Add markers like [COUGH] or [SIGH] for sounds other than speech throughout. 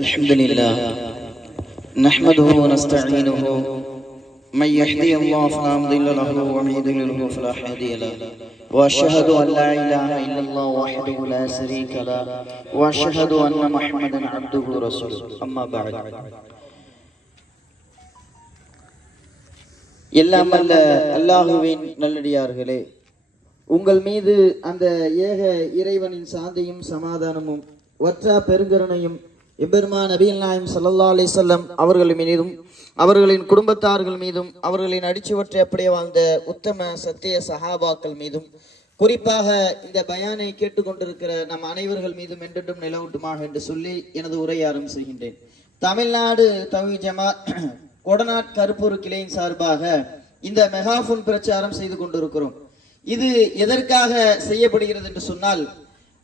الحمد لله نحمده ونستعينه من يهدي الله فلا مضل له ومن يضلل فلا هادي له واشهد ان لا اله الا الله وحده لا شريك له واشهد ان محمدا عبده ورسوله اما بعد எல்லாம் அல்ல அல்லாஹுவின் நல்லடியார்களே உங்கள் மீது அந்த ஏக இறைவனின் சாந்தியும் சமாதானமும் வற்றா பெருங்கருணையும் எபெருமா நபிகள் நாயம் சல்லா அலிசல்லம் அவர்கள் மீதும் அவர்களின் குடும்பத்தார்கள் மீதும் அவர்களின் அடிச்சுவற்றை அப்படியே வாழ்ந்த உத்தம சத்திய சஹாபாக்கள் மீதும் குறிப்பாக இந்த பயானை கேட்டுக்கொண்டிருக்கிற நம் அனைவர்கள் மீதும் என்றென்றும் நிலவட்டுமாக என்று சொல்லி எனது உரையை ஆரம்பம் செய்கின்றேன் தமிழ்நாடு தமிழ் ஜமா [CLEARS THROAT] கொடநாட் கருப்பூர் கிளையின் சார்பாக இந்த மெகாஃபோன் பிரச்சாரம் செய்து கொண்டிருக்கிறோம். இது எதற்காக செய்யப்படுகிறது என்று சொன்னால்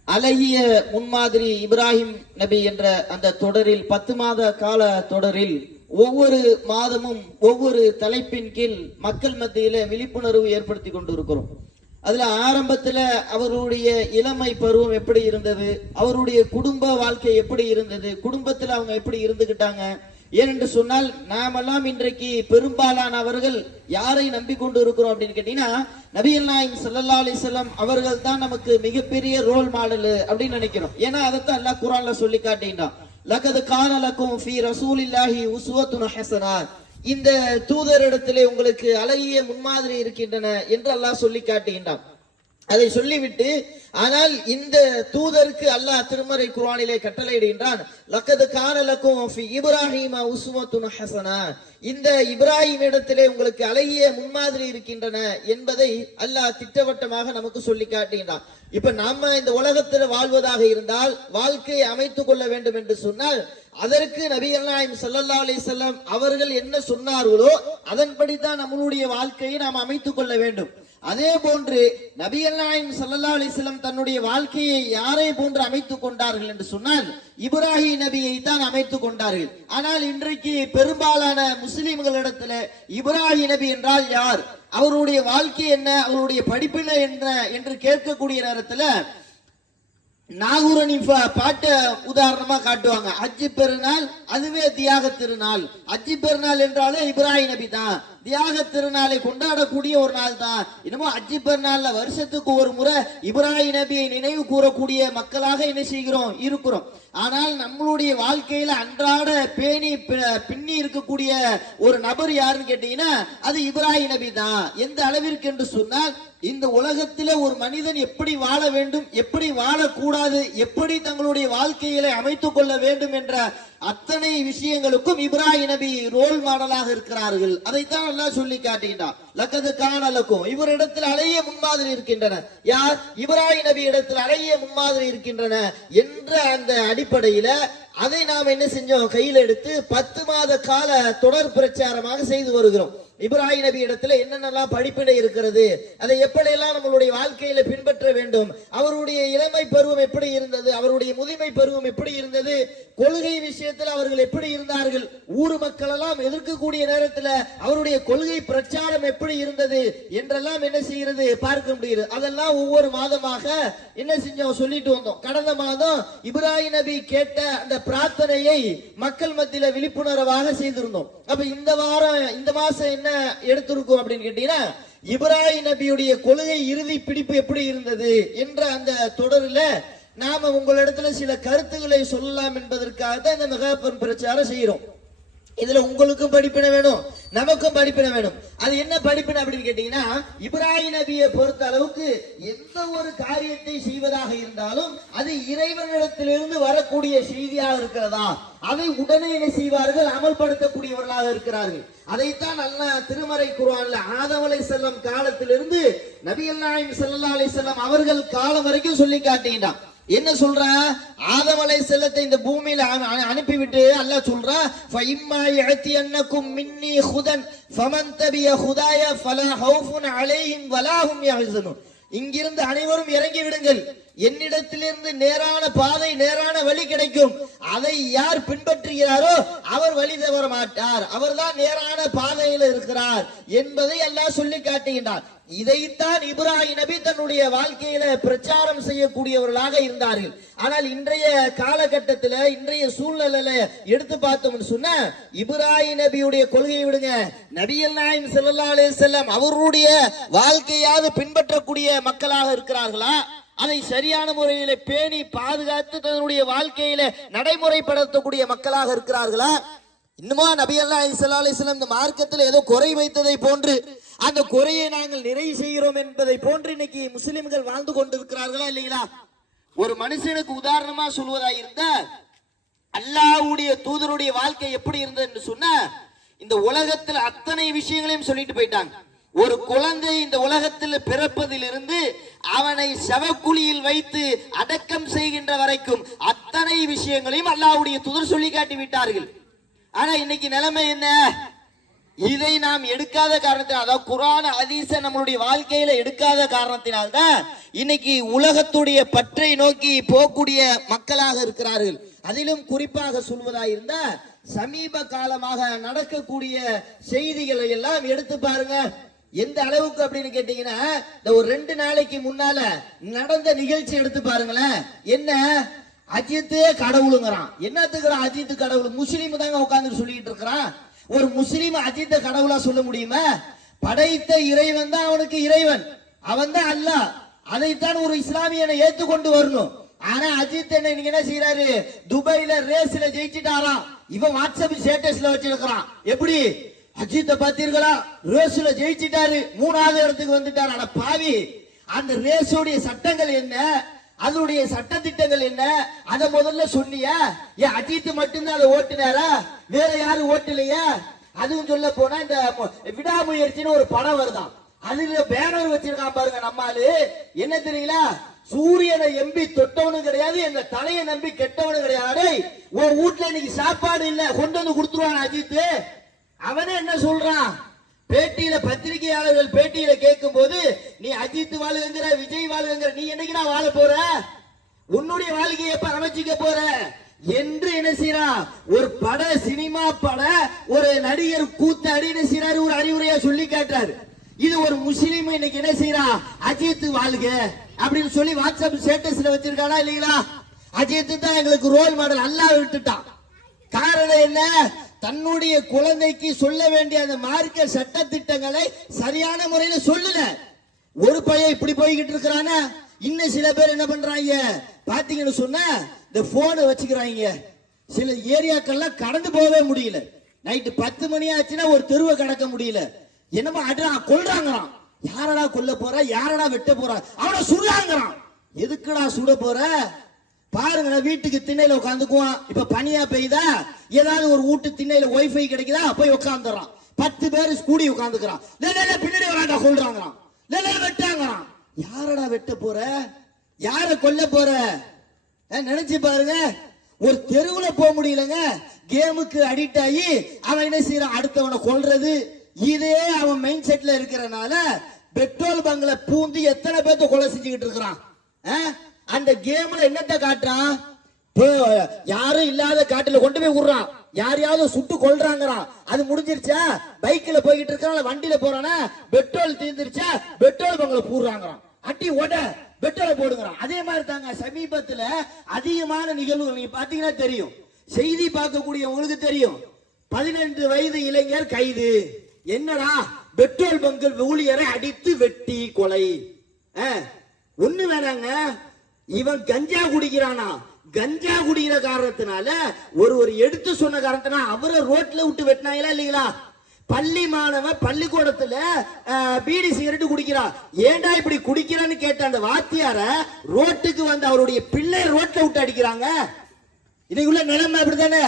அழகிய முன்மாதிரி இப்ராஹிம் நபி என்ற அந்த தொடரில் பத்து மாத கால தொடரில் ஒவ்வொரு மாதமும் ஒவ்வொரு தலைப்பின் கீழ் மக்கள் மத்தியில விழிப்புணர்வு ஏற்படுத்தி கொண்டிருக்கிறோம். அதுல ஆரம்பத்துல அவருடைய இளமை பருவம் எப்படி இருந்தது அவருடைய குடும்ப வாழ்க்கை எப்படி இருந்தது குடும்பத்துல அவங்க எப்படி இருந்துகிட்டாங்க ஏனென்று சொன்னால் நாமெல்லாம் இன்றைக்கு பெரும்பாலானவர்கள் யாரை நம்பிக்கொண்டு இருக்கிறோம் அப்படின்னு கேட்டீங்கன்னா நபியல் நாயம் சல்லா அலிசல்லாம் அவர்கள் தான் நமக்கு மிகப்பெரிய ரோல் மாடல் அப்படின்னு நினைக்கிறோம். ஏன்னா அதைத்தான் எல்லாம் குரான்ல சொல்லி காட்டினா லக்கது கானலக்கும் ஃபி ரசூலில்லாஹி உஸ்வத்துன் ஹசனா. இந்த தூதரிடத்திலே உங்களுக்கு அழகிய முன்மாதிரி இருக்கின்றன என்று அல்லாஹ் சொல்லி காட்டுகின்றான் அதை சொல்லிவிட்டு ஆனால் இந்த தூதருக்கு அல்லாஹ் திருமறை குரானிலே கட்டளையிடுகின்றான் லக்கது கானலக்கும் ஃபி இப்ராஹிம ஹசனா. இந்த இப்ராஹிம் இடத்திலே உங்களுக்கு அழகிய முன்மாதிரி இருக்கின்றன என்பதை அல்லாஹ் திட்டவட்டமாக நமக்கு சொல்லி காட்டுகின்றான். இப்ப நாம இந்த உலகத்தில் வாழ்வதாக இருந்தால் வாழ்க்கையை அமைத்துக் கொள்ள வேண்டும் என்று சொன்னால் அதற்கு நபிகள் நாயம் சல்லல்லா அலிசல்லாம் அவர்கள் என்ன சொன்னார்களோ அதன்படி தான் நம்மளுடைய வாழ்க்கையை நாம் அமைத்துக் கொள்ள வேண்டும். அதே போன்று நபிகள் நாயம் சல்லா அலிஸ்லம் தன்னுடைய வாழ்க்கையை யாரை போன்று அமைத்துக் கொண்டார்கள் என்று சொன்னால் இப்ராஹிம் நபியை தான் அமைத்துக் கொண்டார்கள். ஆனால் இன்றைக்கு பெரும்பாலான முஸ்லிம்களிடத்துல இப்ராஹிம் நபி என்றால் யார்? அவருடைய வாழ்க்கை என்ன? அவருடைய படிப்பினை என்ன? என்று கேட்கக்கூடிய நேரத்துல நாகூரணி பாட்டை உதாரணமா காட்டுவாங்க. அஜி பெருநாள் அதுவே தியாக திருநாள். அஜி பெருநாள் என்றாலே இப்ராஹிம் நபி தான். தியாக திருநாளை கொண்டாடக்கூடிய ஒரு நாள் தான் என்னமோ அஜி பெருநாள்ல வருஷத்துக்கு ஒரு முறை இப்ராஹிம் நபியை நினைவு கூறக்கூடிய மக்களாக என்ன செய்கிறோம்? இருக்கிறோம். ஆனால் நம்மளுடைய வாழ்க்கையில அன்றாட பேணி பின்னி இருக்கக்கூடிய ஒரு நபர் யாருன்னு கேட்டீங்கன்னா அது இப்ராஹிம் நபி தான். எந்த அளவிற்கு என்று சொன்னால் இந்த உலகத்தில ஒரு மனிதன் எப்படி வாழ வேண்டும் எப்படி வாழக்கூடாது எப்படி தங்களுடைய வாழ்க்கையில அமைத்துக் கொள்ள வேண்டும் என்ற அத்தனை விஷயங்களுக்கும் இப்ராஹிம் நபி ரோல் மாடலாக இருக்கிறார்கள். அதைத்தான் எல்லாம் சொல்லி காட்டுகின்றார் லக்கது காணலுக்கும் இவரிடத்தில் அழைய முன்மாதிரி இருக்கின்றன. யார்? இப்ராஹிம் நபி இடத்தில் அழகிய முன்மாதிரி இருக்கின்றன என்ற அந்த அடிப்படையில அதை நாம் என்ன செஞ்சோம்? கையில் எடுத்து பத்து மாத கால தொடர் பிரச்சாரமாக செய்து வருகிறோம். இப்ராஹிம் நபி இடத்துல என்னென்னலாம் படிப்பினை இருக்கிறது அதை எப்படியெல்லாம் நம்மளுடைய வாழ்க்கையில பின்பற்ற வேண்டும் அவருடைய இளமை பருவம் எப்படி இருந்தது அவருடைய முதுமை பருவம் எப்படி இருந்தது கொள்கை விஷயத்தில் அவர்கள் எப்படி இருந்தார்கள் ஊர் மக்கள் எல்லாம் எதிர்க்கக்கூடிய நேரத்தில் அவருடைய கொள்கை பிரச்சாரம் எப்படி இருந்தது என்றெல்லாம் என்ன செய்கிறது பார்க்க முடியுது. அதெல்லாம் ஒவ்வொரு மாதமாக என்ன செஞ்சோம் சொல்லிட்டு வந்தோம். கடந்த மாதம் இப்ராஹிம் நபி கேட்ட அந்த பிரார்த்தனையை மக்கள் மத்தியில விழிப்புணர்வாக செய்திருந்தோம். அப்ப இந்த வாரம் இந்த மாசம் என்ன எடுத்திருக்கோம் அப்படின்னு கேட்டீங்கன்னா இப்ராஹிம் நபியுடைய கொள்கை இறுதி பிடிப்பு எப்படி இருந்தது என்ற அந்த தொடரில் நாம உங்களிடத்துல சில கருத்துக்களை சொல்லலாம் என்பதற்காக தான் இந்த மெகாபன் பிரச்சாரம் செய்யறோம் இதுல உங்களுக்கும் படிப்பினை வேணும் நமக்கும் படிப்பினை வேணும். அது என்ன படிப்பினை அப்படின்னு கேட்டீங்கன்னா இப்ராஹிம் நபியை பொறுத்த அளவுக்கு எந்த ஒரு காரியத்தை செய்வதாக இருந்தாலும் அது இறைவனிடத்திலிருந்து வரக்கூடிய செய்தியாக இருக்கிறதா? அதை உடனே என்ன செய்வார்கள்? அமல்படுத்தக்கூடியவர்களாக இருக்கிறார்கள். அதைத்தான் அல்ல திருமறை குருவான்ல ஆதவலை செல்லம் காலத்திலிருந்து நபி நாயம் செல்லா அலை செல்லம் அவர்கள் காலம் வரைக்கும் சொல்லி காட்டுகின்றான். என்ன சொல்றா? ஆதமலை செல்லத்தை இந்த பூமியில அனுப்பிவிட்டு அல்லாஹ் சொல்றா ஃபைம்மா யஅதி அன்னக்கும் மின்னி ஹுதன் ஃபமன் தபிய ஹுதாய ஃபலா ஹவுஃபுன் அலைஹிம் வலாஹும் யஹ்சனுன் இங்கிருந்து அனைவரும் இறங்கி விடுங்கள். என்னிடத்திலிருந்து நேரான பாதை நேரான வழி கிடைக்கும். அதை யார் பின்பற்றுகிறாரோ அவர் வழி தவற மாட்டார் அவர்தான் நேரான பாதையில் இருக்கிறார் என்பதை எல்லாம் சொல்லி காட்டுகின்றார் இதைத்தான் இப்ராஹிம் நபி தன்னுடைய வாழ்க்கையில பிரச்சாரம் செய்யக்கூடியவர்களாக இருந்தார்கள். ஆனால் இன்றைய காலகட்டத்தில் இன்றைய சூழ்நிலையில எடுத்து பார்த்தோம்னு சொன்னா இப்ராஹிம் நபியுடைய கொள்கையை விடுங்க. நபியல் நாயம் ஸல்லல்லாஹு அலைஹி அவருடைய வாழ்க்கையாவது பின்பற்றக்கூடிய மக்களாக இருக்கிறார்களா? அதை சரியான முறையில பேணி பாதுகாத்து தன்னுடைய வாழ்க்கையில நடைமுறைப்படுத்தக்கூடிய மக்களாக இருக்கிறார்களா? இன்னுமா நபி அல்லா இஸ்லா அலிஸ்லாம் இந்த மார்க்கத்தில் ஏதோ குறை வைத்ததை போன்று அந்த குறையை நாங்கள் நிறைவு செய்கிறோம் என்பதை போன்று இன்னைக்கு முஸ்லிம்கள் வாழ்ந்து கொண்டிருக்கிறார்களா இல்லைங்களா? ஒரு மனுஷனுக்கு உதாரணமா சொல்வதா இருந்த அல்லாஹ்வுடைய தூதருடைய வாழ்க்கை எப்படி இருந்தது என்று சொன்ன இந்த உலகத்தில் அத்தனை விஷயங்களையும் சொல்லிட்டு போயிட்டாங்க. ஒரு குழந்தை இந்த உலகத்தில் பிறப்பதிலிருந்து அவனை செவக்குழியில் வைத்து அடக்கம் செய்கின்ற வரைக்கும் அத்தனை விஷயங்களையும் அல்லாஹ்வுடைய துதர் சொல்லி காட்டி விட்டார்கள். ஆனா இன்னைக்கு நிலைமை என்ன? இதை நாம் எடுக்காத காரணத்தினால் அதாவது குரான அதிச நம்மளுடைய வாழ்க்கையில எடுக்காத காரணத்தினால்தான் இன்னைக்கு உலகத்துடைய பற்றை நோக்கி போகக்கூடிய மக்களாக இருக்கிறார்கள். அதிலும் குறிப்பாக சொல்வதாயிருந்தா சமீப காலமாக நடக்கக்கூடிய செய்திகளை எல்லாம் எடுத்து பாருங்க. எந்த அளவுக்கு அப்படின்னு கேட்டீங்கன்னா இந்த ஒரு ரெண்டு நாளைக்கு முன்னால நடந்த நிகழ்ச்சி எடுத்து பாருங்களேன். என்ன? அஜித்தே கடவுளுங்கிறான். என்னத்துக்குறான் அஜித் கடவுள்? முஸ்லீம் தாங்க உட்காந்து சொல்லிட்டு இருக்கிறான். ஒரு முஸ்லீம் அஜித்த கடவுளா சொல்ல முடியுமா? படைத்த இறைவன் தான் அவனுக்கு இறைவன். அவன் தான் அல்லாஹ். அதைத்தான் ஒரு இஸ்லாமியனை ஏத்துக்கொண்டு வரணும். ஆனா அஜித் என்ன இன்னைக்கு என்ன செய்யறாரு துபாயில ரேஸ்ல ஜெயிச்சிட்டாராம். இவன் வாட்ஸ்அப் ஸ்டேட்டஸ்ல வச்சிருக்கிறான். எப்படி? அஜித்த பாத்தீர்களா ரேஸ்ல ஜெயிச்சிட்டாரு. மூணாவது இடத்துக்கு வந்துட்டாரு. ஆனா பாவி அந்த ரேஸோடைய சட்டங்கள் என்ன? அதனுடைய சட்டத்திட்டங்கள் என்ன? அதை முதல்ல சொன்னியா? ஏன் அஜித் மட்டும்தான் அதை ஓட்டுனாரா? வேற யாரும் ஓட்டலையா? அதுவும் சொல்ல போனா இந்த விடாமுயற்சின்னு ஒரு படம் வருதான் அதுல பேனர் வச்சிருக்கான் பாருங்க நம்மாலு என்ன தெரியல சூரியனை எம்பி தொட்டவனும் கிடையாது எங்க தலையை நம்பி கெட்டவனும் கிடையாது. உன் வீட்டுல இன்னைக்கு சாப்பாடு இல்ல கொண்டு வந்து கொடுத்துருவான் அஜித் அவனே என்ன சொல்றான்? பேட்டியில பத்திரிகையாளர்கள் பேட்டியில கேட்கும் போது நீ அஜித் வாழுங்கிற விஜய் வாழுங்கிற நீ என்னைக்கு நான் வாழ போற? உன்னுடைய வாழ்க்கையை எப்ப அமைச்சிக்க போற? என்று என்ன செய்யறான்? ஒரு பட சினிமா பட ஒரு நடிகர் கூத்தாடி என்ன செய்யறாரு ஒரு அறிவுரையா சொல்லி கேட்டாரு இது ஒரு முஸ்லீம் இன்னைக்கு என்ன செய்யறான்? அஜித் வாழ்க அப்படின்னு சொல்லி வாட்ஸ்அப் ஸ்டேட்டஸ்ல வச்சிருக்கானா இல்லைங்களா? அஜித் தான் எங்களுக்கு ரோல் மாடல் அல்லா விட்டுட்டான். காரணம் என்ன? தன்னுடைய குழந்தைக்கு சொல்ல வேண்டிய அந்த மார்க்க சட்ட திட்டங்களை சரியான முறையில சொல்லல. ஒரு பையன் இப்படி போய்கிட்டு இருக்கிறானா? இன்னும் சில பேர் என்ன பண்றாங்க? பாத்தீங்கன்னு சொன்னா இந்த போனை வச்சுக்கிறாங்க. சில ஏரியாக்கள்லாம் கடந்து போகவே முடியல. நைட்டு பத்து மணி ஆச்சுன்னா ஒரு தெருவை கடக்க முடியல. என்னமோ அடா கொல்றாங்களாம். யாரடா கொல்ல போற? யாரடா வெட்ட போற? அவனை சுடுறாங்கிறான் எதுக்குடா சுட போற? பாருங்க வீட்டுக்கு திண்ணையில உட்காந்துக்குவான். இப்ப பனியா பெய்யுதா ஏதாவது ஒரு வீட்டு திண்ணையில ஒய்ஃபை கிடைக்குதா? போய் உட்காந்துறான் பத்து பேர் கூடி உட்காந்துக்கிறான் பின்னாடி வராண்டா கொள்றாங்களாம் லே, யாரடா வெட்ட போற? யார கொல்ல போற? நினைச்சு பாருங்க. ஒரு தெருவுல போக முடியலங்க. கேமுக்கு அடிக்ட் ஆகி அவன் என்ன செய்யறான் அடுத்தவனை கொல்றது. இதே அவன் மைண்ட் செட்ல இருக்கிறனால பெட்ரோல் பங்க்ல பூந்து எத்தனை பேர்த்த கொலை செஞ்சுக்கிட்டு இருக்கிறான்? அந்த கேம்ல என்னத்த காட்டுறான்? யாரும் இல்லாத காட்டுல கொண்டு போய் விடுறான். யாரையாவது சுட்டு கொல்றாங்கறான். அது முடிஞ்சிருச்சா? பைக்ல போய்கிட்டு இருக்கான் வண்டியில போறானா? பெட்ரோல் தீர்ந்துருச்சா பெட்ரோல் பங்க்ல பூடுறாங்கறான் அட்டி ஓட பெட்ரோல் போடுங்கிறான். அதே மாதிரி தாங்க சமீபத்துல அதிகமான நிகழ்வுகள். நீங்க பாத்தீங்கன்னா தெரியும். செய்தி பார்க்கக்கூடிய உங்களுக்கு தெரியும். பதினெட்டு வயது இளைஞர் கைது. என்னடா? பெட்ரோல் பங்கு ஊழியரை அடித்து வெட்டி கொலை. ஒண்ணு வேணாங்க. இவன் கஞ்சா குடிக்கிறானா? கஞ்சா குடிக்கிற காரணத்தினால ஒரு ஒரு எடுத்து சொன்ன காரணத்தினா அவரை ரோட்ல விட்டு வெட்டினாங்களா இல்லைங்களா? பள்ளி மாணவன் பள்ளிக்கூடத்துல பீடி சிகரெட்டு குடிக்கிறான் ஏன்டா இப்படி குடிக்கிறான்னு கேட்ட அந்த வாத்தியார ரோட்டுக்கு வந்து அவருடைய பிள்ளை ரோட்ல விட்டு அடிக்கிறாங்க. இன்னைக்குள்ள நிலைமை அப்படித்தானே?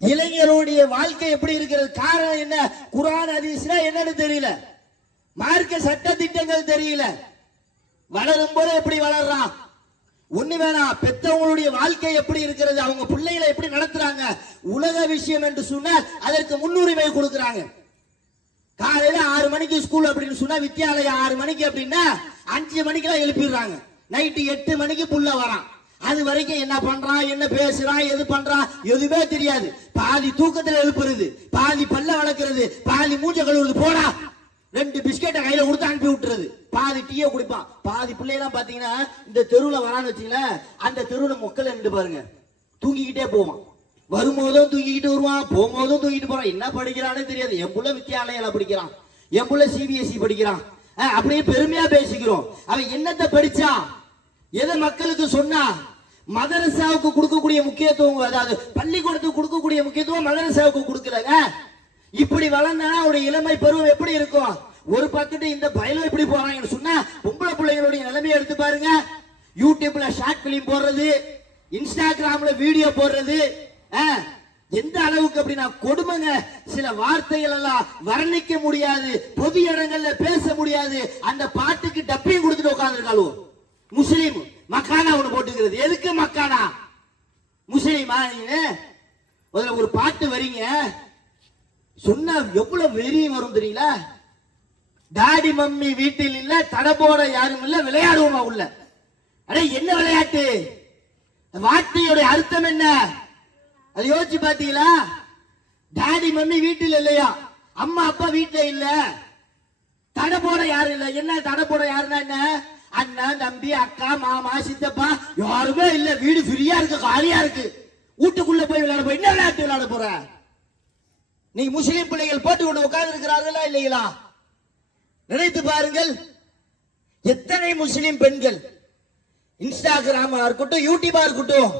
இளைஞருடைய வாழ்க்கை எப்படி இருக்கிறது? காரணம் என்ன? குரான் ஹதீஸ்னா என்னன்னு தெரியல. மார்க்க சட்ட திட்டங்கள் தெரியல. வளரும் போது எப்படி வளர்றான்? ஒண்ணு வேணாம். பெத்தவங்களுடைய வாழ்க்கை எப்படி இருக்கிறது? அவங்க பிள்ளைகளை எப்படி நடத்துறாங்க? உலக விஷயம் என்று சொன்னால் அதற்கு முன்னுரிமை கொடுக்கிறாங்க. காலையில ஆறு மணிக்கு ஸ்கூல் அப்படின்னு சொன்னா வித்தியாலயம் ஆறு மணிக்கு அப்படின்னா அஞ்சு மணிக்கெல்லாம் எழுப்பிடுறாங்க. நைட்டு எட்டு மணிக்கு புள்ள வரான். அது வரைக்கும் என்ன பண்றான்? என்ன பேசுறான்? எது பண்றான்? எதுவுமே தெரியாது. பாதி தூக்கத்துல எழுப்புறது பாதி பல்ல வளர்க்கறது பாதி மூஞ்ச கழுவுறது போடா. ரெண்டு பிஸ்கெட்டை கையில கொடுத்து அனுப்பி விட்டுறது. பாதி டீயை குடிப்பான் பாதி பிள்ளையெல்லாம் பாத்தீங்கன்னா இந்த தெருவில் வரான்னு வச்சுங்களேன் அந்த தெருவில் மொக்கல நின்று பாருங்க. தூங்கிக்கிட்டே போவான். வரும்போதும் தூங்கிக்கிட்டு வருவான் போகும்போதும் தூங்கிட்டு போறான். என்ன படிக்கிறானே தெரியாது. என் புள்ள வித்தியாலயில படிக்கிறான். என் புள்ள சிபிஎஸ்சி படிக்கிறான். அப்படியே பெருமையா பேசிக்கிறோம். அவன் என்னத்தை படிச்சான் எதை மக்களுக்கு சொன்னா? மதரசாவுக்கு கொடுக்கக்கூடிய முக்கியத்துவம் அதாவது பள்ளிக்கூடத்துக்கு கொடுக்கக்கூடிய முக்கியத்துவம் மதரசாவுக்கு கொடுக்கலங்க. இப்படி வளர்ந்தா அவருடைய இளமை பருவம் எப்படி இருக்கும்? ஒரு பக்கத்து இந்த பயலும் எப்படி போறாங்கன்னு சொன்னா பொம்பளை பிள்ளைங்களுடைய நிலைமையை எடுத்து பாருங்க. யூடியூப்ல ஷார்ட் பிலிம் போடுறது இன்ஸ்டாகிராம்ல வீடியோ போடுறது ஆ, எந்த அளவுக்கு அப்படின்னா கொடுமைங்க. சில வார்த்தைகள் எல்லாம் வர்ணிக்க முடியாது பொது இடங்கள்ல பேச முடியாது. அந்த பாட்டுக்கு டப்பையும் கொடுத்துட்டு உட்காந்துருக்காளோ முஸ்லீம் மக்கானா ஒண்ணு போட்டுக்கிறது. எதுக்கு மக்கானா? முஸ்லீமா நீங்க? முதல்ல ஒரு பாட்டு வரீங்க. சொன்னா எவ்வளவு வெறி வரும் தெரியல டாடி மம்மி வீட்டில் இல்ல தடபோட யாரும் இல்ல விளையாடுவோமா உள்ள? அடே என்ன விளையாட்டு? வார்த்தையுடைய அர்த்தம் என்ன? அதை யோசிச்சு பாத்தீங்களா டாடி மம்மி வீட்டில் இல்லையா? அம்மா அப்பா வீட்டுல இல்ல. தடை போட யாரும் இல்ல. என்ன தடை போட யாருன்னா என்ன? அண்ணன் தம்பி அக்கா மாமா சித்தப்பா யாருமே இல்ல. வீடு ஃப்ரீயா இருக்கு காலியா இருக்கு. வீட்டுக்குள்ள போய் விளையாட போய் என்ன விளையாட்டு விளையாட போற? நீ முஸ்லிம் பிள்ளைகள் போட்டு கொண்டு உட்கார்ந்து இருக்கிறார்களா இல்லைங்களா நினைத்து பாருங்கள் எத்தனை முஸ்லிம் பெண்கள் இன்ஸ்டாகிராமா இருக்கட்டும் யூடியூபா இருக்கட்டும்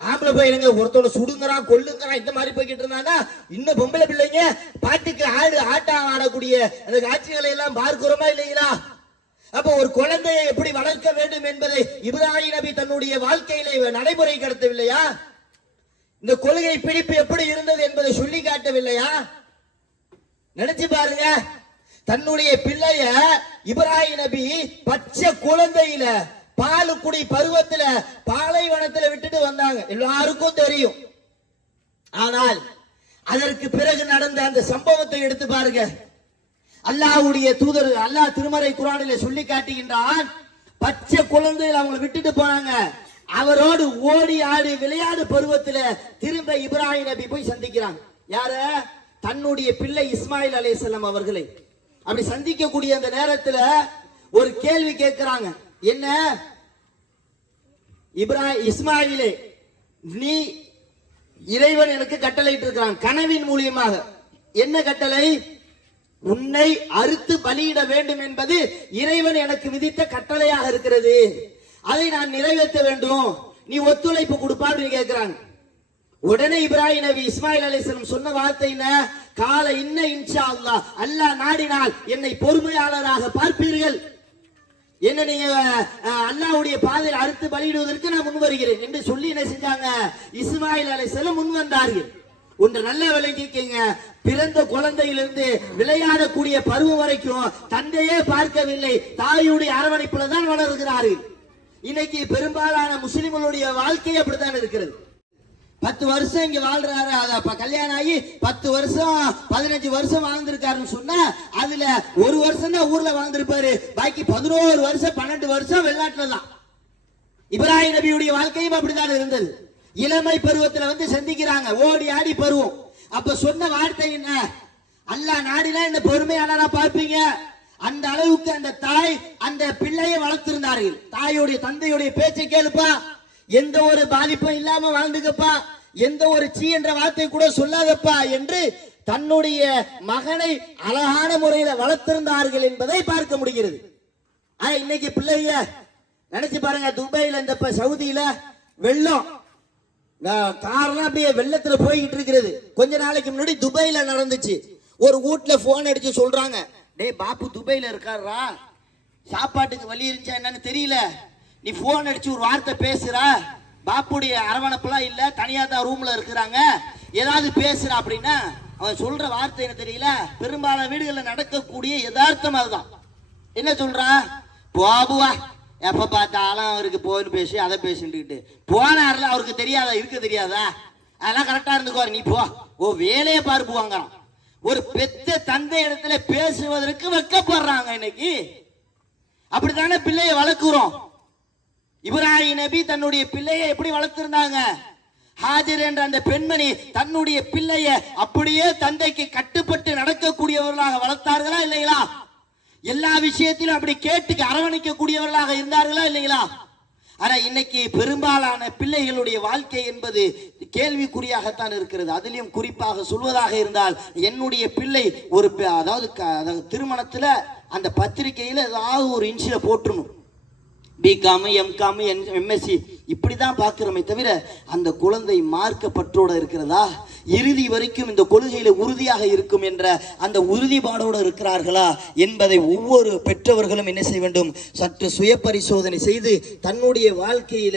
ஆம்பளை பையனுங்க ஒருத்தோட சுடுங்கிறான் கொள்ளுங்கிறான் இந்த மாதிரி போய்கிட்டு இருந்தாங்கன்னா இன்னும் பொம்பளை பிள்ளைங்க பாட்டுக்கு ஆடு ஆட்டம் ஆடக்கூடிய அந்த காட்சிகளை எல்லாம் பார்க்கிறோமா இல்லைங்களா அப்ப ஒரு குழந்தையை எப்படி வளர்க்க வேண்டும் என்பதை இப்ராஹிம் நபி தன்னுடைய வாழ்க்கையில நடைமுறை கடத்தவில்லையா இந்த கொள்கை பிடிப்பு எப்படி இருந்தது என்பதை சொல்லி காட்டவில்லையா? நினைச்சு பாருங்க. தன்னுடைய பிள்ளைய இப்ராஹிம் நபி பச்சை குழந்தையில பாலுக்குடி பருவத்துல பாலைவனத்துல விட்டுட்டு வந்தாங்க. எல்லாருக்கும் தெரியும். ஆனால் அதற்கு பிறகு நடந்த அந்த சம்பவத்தை எடுத்து பாருங்க. அல்லாஹ்வுடைய தூதர் அல்லாஹ் திருமறை குரானில சொல்லி காட்டுகின்றான். பச்சை குழந்தையில அவங்களை விட்டுட்டு போனாங்க. அவரோடு ஓடி ஆடி விளையாடு பருவத்துல திரும்ப இப்ராஹிம் நபி போய் சந்திக்கிறாங்க யார? தன்னுடைய பிள்ளை இஸ்மாயில் அலைஹிஸ்ஸலாம் அவர்களை. அப்படி சந்திக்கக்கூடிய அந்த நேரத்துல ஒரு கேள்வி கேட்கிறாங்க. என்ன? இப்ராஹிம் இஸ்மாயிலே நீ இறைவன் எனக்கு கட்டளையிட்டு இருக்கிறான் கனவின் மூலியமாக. என்ன கட்டளை? உன்னை அறுத்து பலியிட வேண்டும் என்பது இறைவன் எனக்கு விதித்த கட்டளையாக இருக்கிறது. அதை நான் நிறைவேற்ற வேண்டும். நீ ஒத்துழைப்பு கொடுப்பா அப்படின்னு கேட்கிறாங்க உடனே இப்ராஹிம் நபி இஸ்மாயில் அலிஸ்லாம் சொன்ன வார்த்தை என்ன? கால இன்ன இன்ஷா அல்லா அல்லா நாடினால் என்னை பொறுமையாளராக பார்ப்பீர்கள். என்ன நீங்க அல்லாவுடைய பாதையில் அறுத்து பலியிடுவதற்கு நான் முன் வருகிறேன் என்று சொல்லி என்ன செஞ்சாங்க? இஸ்மாயில் அலைஹிஸ்ஸலாம் முன் வந்தார்கள். ஒன்று நல்ல விளங்கிக்கீங்க பிறந்த குழந்தையிலிருந்து விளையாடக்கூடிய பருவம் வரைக்கும் தந்தையே பார்க்கவில்லை. தாயுடைய அரவணைப்புல தான் வளர்கிறார்கள். இன்னைக்கு பெரும்பாலான முஸ்லிம்களுடைய வாழ்க்கை அப்படித்தான் இருக்கிறது. பத்து வருஷம் இங்க வாழ்றாரு. அது அப்ப கல்யாணம் ஆகி பத்து வருஷம் பதினஞ்சு வருஷம் வாழ்ந்திருக்காருன்னு சொன்னா அதுல ஒரு வருஷம் தான் ஊர்ல வாழ்ந்திருப்பாரு. பாக்கி பதினோரு வருஷம் பன்னெண்டு வருஷம் வெளிநாட்டுல தான். இப்ராஹிம் நபியுடைய வாழ்க்கையும் அப்படித்தான் இருந்தது. இளமை பருவத்துல வந்து சந்திக்கிறாங்க. ஓடி ஆடி பருவம். அப்ப சொன்ன வார்த்தை என்ன? அல்லா நாடினா என்ன பொறுமையாளரா பார்ப்பீங்க? அந்த அளவுக்கு அந்த தாய் அந்த பிள்ளையை வளர்த்திருந்தார்கள். தாயுடைய தந்தையுடைய பேச்சை கேளுப்பா. எந்த ஒரு பாதிப்பும் இல்லாம வாழ்ந்துக்கப்பா. எந்த ஒரு சீ என்ற வார்த்தை கூட சொல்லாதப்பா என்று தன்னுடைய மகனை அழகான முறையில வளர்த்திருந்தார்கள் என்பதை பார்க்க முடிகிறது. ஆ, இன்னைக்கு பிள்ளைங்க நினைச்சு பாருங்க துபாயில இந்த சவுதியில வெள்ளம். காரெல்லாம் அப்படியே வெள்ளத்துல போய்கிட்டு இருக்கிறது. கொஞ்ச நாளைக்கு முன்னாடி துபாயில நடந்துச்சு. ஒரு வீட்ல போன் அடிச்சு சொல்றாங்க. டேய் பாப்பு துபாயில இருக்காரா சாப்பாட்டுக்கு வழி இருந்துச்சா என்னன்னு தெரியல. நீ ஃபோன் அடிச்சு ஒரு வார்த்தை பேசுறா. பாப்புடைய அரவணைப்புலாம் இல்லை தனியாக தான் ரூமில் இருக்கிறாங்க. ஏதாவது பேசுறா அப்படின்னா அவன் சொல்ற வார்த்தை என்ன தெரியல? பெரும்பாலான வீடுகளில் நடக்கக்கூடிய யதார்த்தம் அதுதான். என்ன சொல்றான் போபுவா எப்ப பார்த்தாலும் அவருக்கு போன்னு பேசி அதை பேசிட்டு போனார்ல அவருக்கு தெரியாதா? இருக்க தெரியாதா? அதெல்லாம் கரெக்டாக இருந்துக்குவார் நீ போ. ஓ வேலையை பாரு போவாங்கறான் ஒரு பெத்த தந்தை இடத்துல பேசுவதற்கு வெக்கப்படுறாங்க இன்னைக்கு. அப்படித்தானே பிள்ளையை வளர்க்குறோம்? இப்ராஹிம் நபி தன்னுடைய பிள்ளையை எப்படி வளர்த்திருந்தாங்க? ஹாஜர் என்ற அந்த பெண்மணி தன்னுடைய பிள்ளைய அப்படியே தந்தைக்கு கட்டுப்பட்டு நடக்கக்கூடியவர்களாக வளர்த்தார்களா இல்லைங்களா? எல்லா விஷயத்திலும் அப்படி கேட்டுக்கு அரவணைக்க கூடியவர்களாக இருந்தார்களா இல்லைங்களா? ஆனா இன்னைக்கு பெரும்பாலான பிள்ளைகளுடைய வாழ்க்கை என்பது கேள்விக்குறியாகத்தான் இருக்கிறது. அதிலும் குறிப்பாக சொல்வதாக இருந்தால் என்னுடைய பிள்ளை ஒரு அதாவது க- அதாவது திருமணத்துல அந்த பத்திரிக்கையில ஏதாவது ஒரு இன்சில போட்டுருணும் B Com M Com M S C இப்படி தான் பார்க்குறோமே தவிர அந்த குழந்தை மார்க்கப்பற்றோடு இருக்கிறதா? இறுதி வரைக்கும் இந்த கொள்கையில் உறுதியாக இருக்கும் என்ற அந்த உறுதிப்பாடோடு இருக்கிறார்களா என்பதை ஒவ்வொரு பெற்றவர்களும் என்ன செய்ய வேண்டும்? சற்று சுய பரிசோதனை செய்து தன்னுடைய வாழ்க்கையில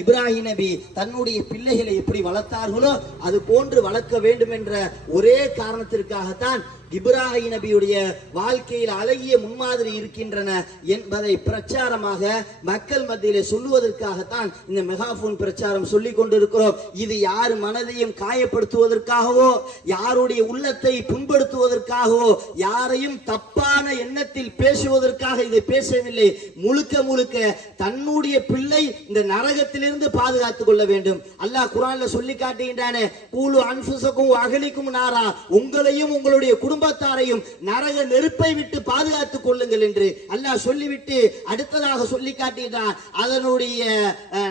இப்ராஹிம் நபி தன்னுடைய பிள்ளைகளை எப்படி வளர்த்தார்களோ அது போன்று வளர்க்க வேண்டும் என்ற ஒரே காரணத்திற்காகத்தான் இப்ராஹிம் நபியுடைய வாழ்க்கையில் அழகிய முன்மாதிரி இருக்கின்றன என்பதை பிரச்சாரமாக மக்கள் மத்தியிலே சொல்லுவதற்காகத்தான் இந்த மெகாபோன் பிரச்சாரம் சொல்லி கொண்டிருக்கிறோம். இது யார் மனதையும் காயப்படுத்துவதற்காகவோ யாருடைய உள்ளத்தை புண்படுத்துவதற்காகவோ யாரையும் தப்பான எண்ணத்தில் பேசுவதற்காக இதை பேசவில்லை. முழுக்க முழுக்க தன்னுடைய பிள்ளை இந்த நரகத்திலிருந்து பாதுகாத்துக் கொள்ள வேண்டும். அல்லாஹ் குரான்ல சொல்லி காட்டுகின்றானே கூலு அன்புசக்கும் அகலிக்கும் நாரா. உங்களையும் உங்களுடைய குடும்ப குடும்பத்தாரையும் நரக நெருப்பை விட்டு பாதுகாத்துக் கொள்ளுங்கள் என்று அல்லாஹ் சொல்லிவிட்டு அடுத்ததாக சொல்லி காட்டுகிறான் அதனுடைய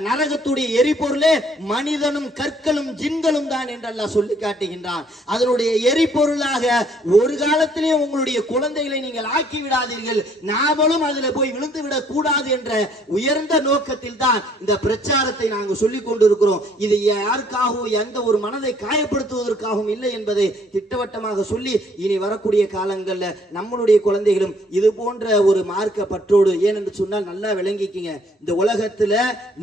நரகத்துடைய எரிபொருளே மனிதனும் கற்களும் ஜின்களும் தான் என்று அல்லாஹ் சொல்லி காட்டுகின்றான். அதனுடைய எரிபொருளாக ஒரு காலத்திலேயே உங்களுடைய குழந்தைகளை நீங்கள் ஆக்கி விடாதீர்கள் நாமளும் அதுல போய் விழுந்து விடக் கூடாது என்ற உயர்ந்த நோக்கத்தில் தான் இந்த பிரச்சாரத்தை நாங்கள் சொல்லிக் கொண்டிருக்கிறோம். இது யாருக்காகவும் எந்த ஒரு மனதை காயப்படுத்துவதற்காகவும் இல்லை என்பதை திட்டவட்டமாக சொல்லி இனி வரக்கூடிய காலங்கள்ல நம்மளுடைய குழந்தைகளும் இது போன்ற ஒரு மார்க்க பற்றோடு ஏனென்று சொன்னால் நல்லா விளங்கிக்கிங்க. இந்த உலகத்துல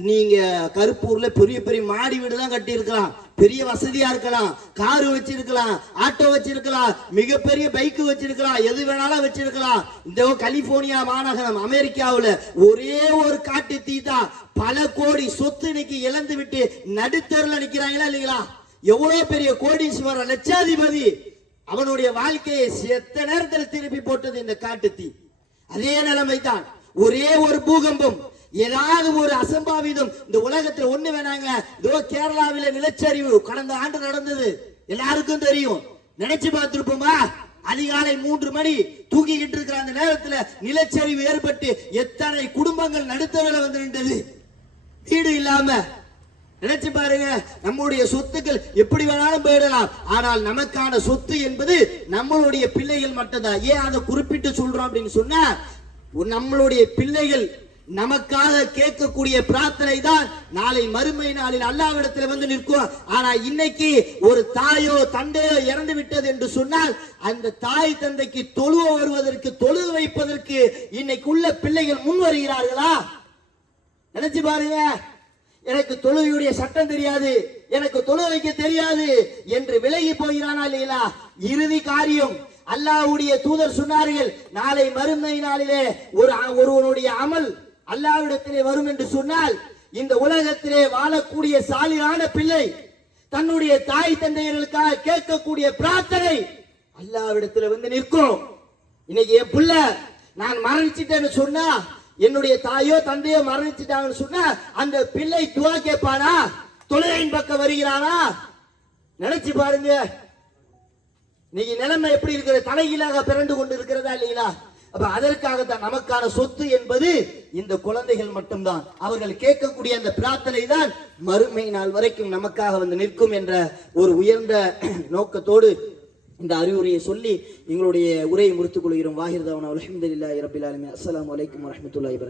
நீங்க கருப்பூர்ல பெரிய பெரிய மாடி வீடு தான் கட்டி இருக்கலாம் பெரிய வசதியா இருக்கலாம். காரு வச்சிருக்கலாம் ஆட்டோ வச்சிருக்கலாம் மிகப்பெரிய பைக் வச்சிருக்கலாம் எது வேணாலும் வச்சிருக்கலாம். இந்த கலிபோர்னியா மாநகரம் அமெரிக்காவுல ஒரே ஒரு காட்டு தீ தான். பல கோடி சொத்து இன்னைக்கு இழந்து விட்டு நடுத்தரில் நிக்கிறாங்களா இல்லைங்களா? எவ்வளவு பெரிய கோடீஸ்வரர் லட்சாதிபதி. அவனுடைய வாழ்க்கையை செத்த நேரத்தில் திருப்பி போட்டது இந்த காட்டு தீ அதே நிலைமை தான் ஒரே ஒரு பூகம்பம் ஏதாவது ஒரு அசம்பாவிதம். இந்த உலகத்துல ஒண்ணு வேணாங்க. இதோ கேரளாவில நிலச்சரிவு கடந்த ஆண்டு நடந்தது. எல்லாருக்கும் தெரியும். நினைச்சு பார்த்திருப்போமா? அதிகாலை மூன்று மணி தூங்கிக்கிட்டு இருக்கிற அந்த நேரத்துல நிலச்சரிவு ஏற்பட்டு எத்தனை குடும்பங்கள் நடுத்தரில் வந்து நின்றது. வீடு இல்லாம நினைச்சு பாருங்க நம்முடைய சொத்துக்கள் எப்படி வேணாலும் போயிடலாம். ஆனால் நமக்கான சொத்து என்பது நம்மளுடைய பிள்ளைகள் மட்டும்தான். ஏன் அதை குறிப்பிட்டு சொல்றோம் அப்படின்னு சொன்னா நம்மளுடைய பிள்ளைகள் நமக்காக கேட்கக்கூடிய பிரார்த்தனை தான் நாளை மறுமை நாளில் அல்லாவிடத்தில் வந்து நிற்கும். ஆனா இன்னைக்கு ஒரு தாயோ தந்தையோ இறந்து விட்டது என்று சொன்னால் அந்த தாய் தந்தைக்கு தொழுவ வருவதற்கு தொழுக வைப்பதற்கு இன்னைக்கு உள்ள பிள்ளைகள் முன் வருகிறார்களா நினைச்சு பாருங்க. எனக்கு தொழுகையுடைய சட்டம் தெரியாது எனக்கு தொழு வைக்க தெரியாது என்று விலகி போகிறானா இல்லையா இறுதி காரியம். அல்லாஹ்வுடைய தூதர் சொன்னார்கள் நாளை மறுமை நாளிலே ஒரு ஒருவனுடைய அமல் அல்லாவிடத்திலே வரும் என்று சொன்னால் இந்த உலகத்திலே வாழக்கூடிய சாலியான பிள்ளை தன்னுடைய தாய் தந்தையர்களுக்காக கேட்கக்கூடிய பிரார்த்தனை அல்லாவிடத்துல வந்து நிற்கும். இன்னைக்கு என் புள்ள நான் மரணிச்சிட்டேன்னு சொன்னா என்னுடைய தாயோ தந்தையோ மரணிச்சிட்டாங்கன்னு சொன்னா அந்த பிள்ளை துவா கேட்பானா? தொழுகையின் பக்கம் வருகிறானா? நினைச்சு பாருங்க. நீங்க நிலைமை எப்படி இருக்கிற தலைகீழாக பிறண்டு கொண்டு இருக்கிறதா இல்லைங்களா? அப்ப அதற்காகத்தான் நமக்கான சொத்து என்பது இந்த குழந்தைகள் மட்டும்தான். அவர்கள் கேட்கக்கூடிய அந்த பிரார்த்தனை தான் மறுமை நாள் வரைக்கும் நமக்காக வந்து நிற்கும் என்ற ஒரு உயர்ந்த நோக்கத்தோடு இந்த அறிவுரையை சொல்லி எங்களுடைய உரையை முடித்துக் கொள்கிறோம். வாஹிர் அலமதுல்லா அலமதுல்லாஹி ரபில் அலமி அஸ்ஸலாமு அலைக்கும் வரஹ்மத்துல்லாஹி